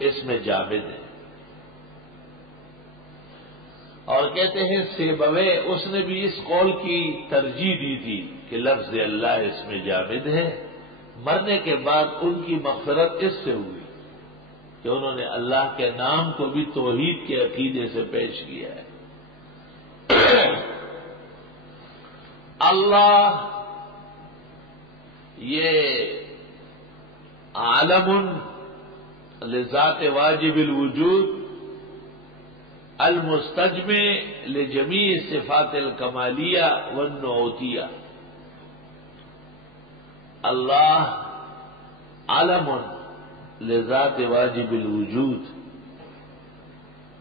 اس میں جامد ہے. اور کہتے ہیں سیبوے اس نے بھی اس قول کی ترجیح دی تھی کہ لفظ اللہ اس میں جامد ہے. مرنے کے بعد ان کی مغفرت اس سے ہوئی کہ انہوں نے اللہ کے نام کو بھی توحید کے عقیدے سے پیش کیا ہے. اللہ یہ عالم لذات واجب الوجود المستجمع لجمیع صفات الکمالیہ والنعوتیہ. اللہ عالم لذات واجب الوجود.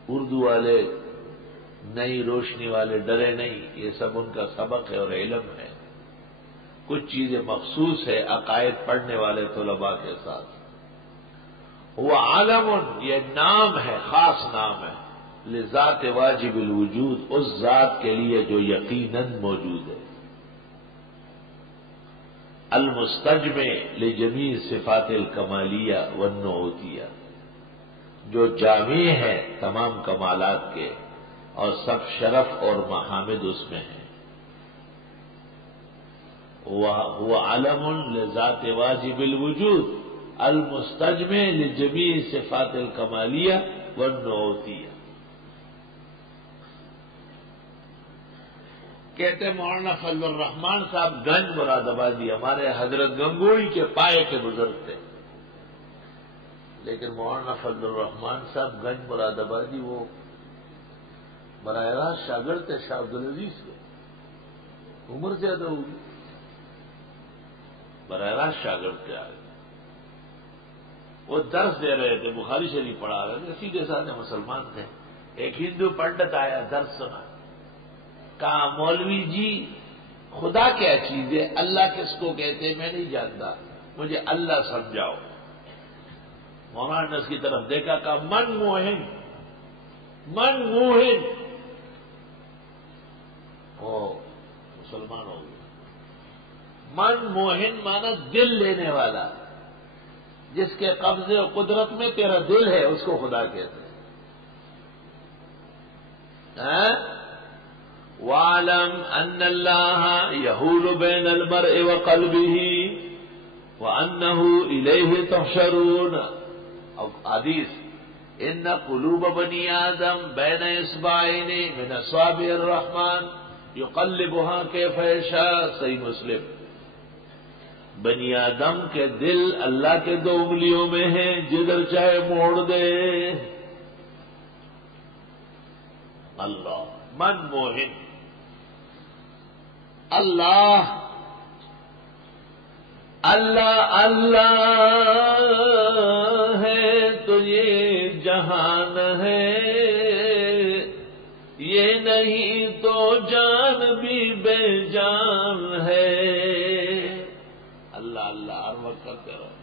اردو والے نئی روشنی والے ڈرے نہیں، یہ سب ان کا سبق ہے اور علم ہے. کچھ چیزیں مخصوص ہے عقائد پڑھنے والے طلباء کے ساتھ. وہ عالم یہ نام ہے، خاص نام ہے لذات واجب الوجود، اس ذات کے لیے جو یقیناً موجود ہے. المستجمع لجمیع صفات الکمالیہ والنعوتیہ، جو جامع ہے تمام کمالات کے اور سب شرف اور محامد اس میں ہیں. وہ علم لذات واجب الوجود المستجمع لجمیع صفات الکمالیہ والنعوتیہ. کہتے مولانا فضل الرحمان صاحب گنج مراد آبادی ہمارے حضرت گنگوئی کے پائے کے بزرگ تھے، لیکن مولانا فضل الرحمان صاحب گنج مراد آبادی وہ براہ راست شاگرد تھے شاہ عبدالعزیز کے. عمر زیادہ ہوگی، براہ راست شاگرد تھے. آگے وہ درس دے رہے تھے، بخاری شریف پڑھا رہے تھے، سیدھے سادھے مسلمان تھے. ایک ہندو پنڈت آیا، درس سنا، کہا مولوی جی خدا کیا چیز ہے، اللہ کس کو کہتے ہیں میں نہیں جانتا، مجھے اللہ سمجھاؤ. مولانا نے اس کی طرف دیکھا، کہا من موہن، من موہن. وہ مسلمان ہو گئے. من موہن مانا دل لینے والا، جس کے قبضے و قدرت میں تیرا دل ہے اس کو خدا کہتے ہیں. وَاعْلَمْ أَنَّ اللَّهَ يَحُولُ بَيْنَ الْمَرْءِ وَقَلْبِهِ وَأَنَّهُ إِلَيْهِ تُحْشَرُونَ. اور حدیث إِنَّ قُلُوبَ بَنِي آدَمَ بَيْنَ إِصْبَعَيْنِ مِنْ أَصَابِعِ الرَّحْمَنِ يُقَلِّبُهَا كَيْفَ يَشَاءُ. صحیح مسلم. بنی آدم کے دل اللہ کے 2 انگلیوں میں ہیں، جدھر چاہے موڑ دے. اللہ من موہن. اللہ اللہ اللہ ہے تو یہ جہان ہے، یہ نہیں تو جان بھی بے جان ہے. اللہ اللہ ہر وقت کرتے رہو.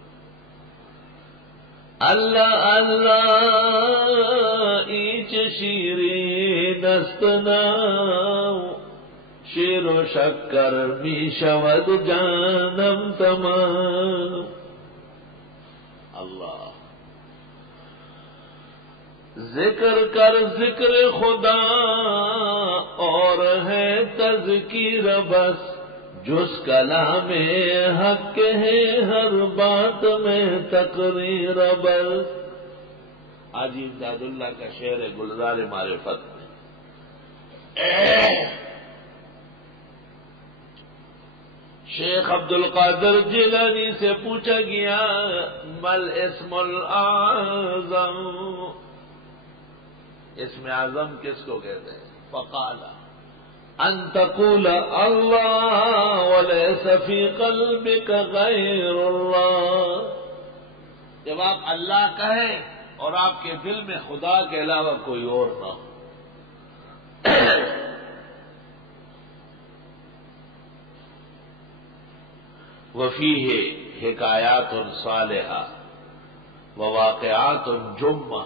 اللہ اللہ ایچ شیرین است نام، شیر و شکر می شود جانم تمام. اللہ ذکر کر ذکر خدا اور ہے تذکیر بس، جس کلام حق ہے ہر بات میں تقریر بس. حاجی امداد اللہ کا شعر ہے گلزار معرفت میں. شیخ عبد القادر جیلانی سے پوچھا گیا مل اسم الاعظم، اسم اعظم کس کو کہتے ہیں؟ فقال ان تقول اللہ وليس في قلبك غیر اللہ. جب آپ اللہ کہیں اور آپ کے دل میں خدا کے علاوہ کوئی اور نہ ہو. وفیہ حکایات صالحہ وواقعات جمہ.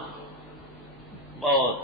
بہت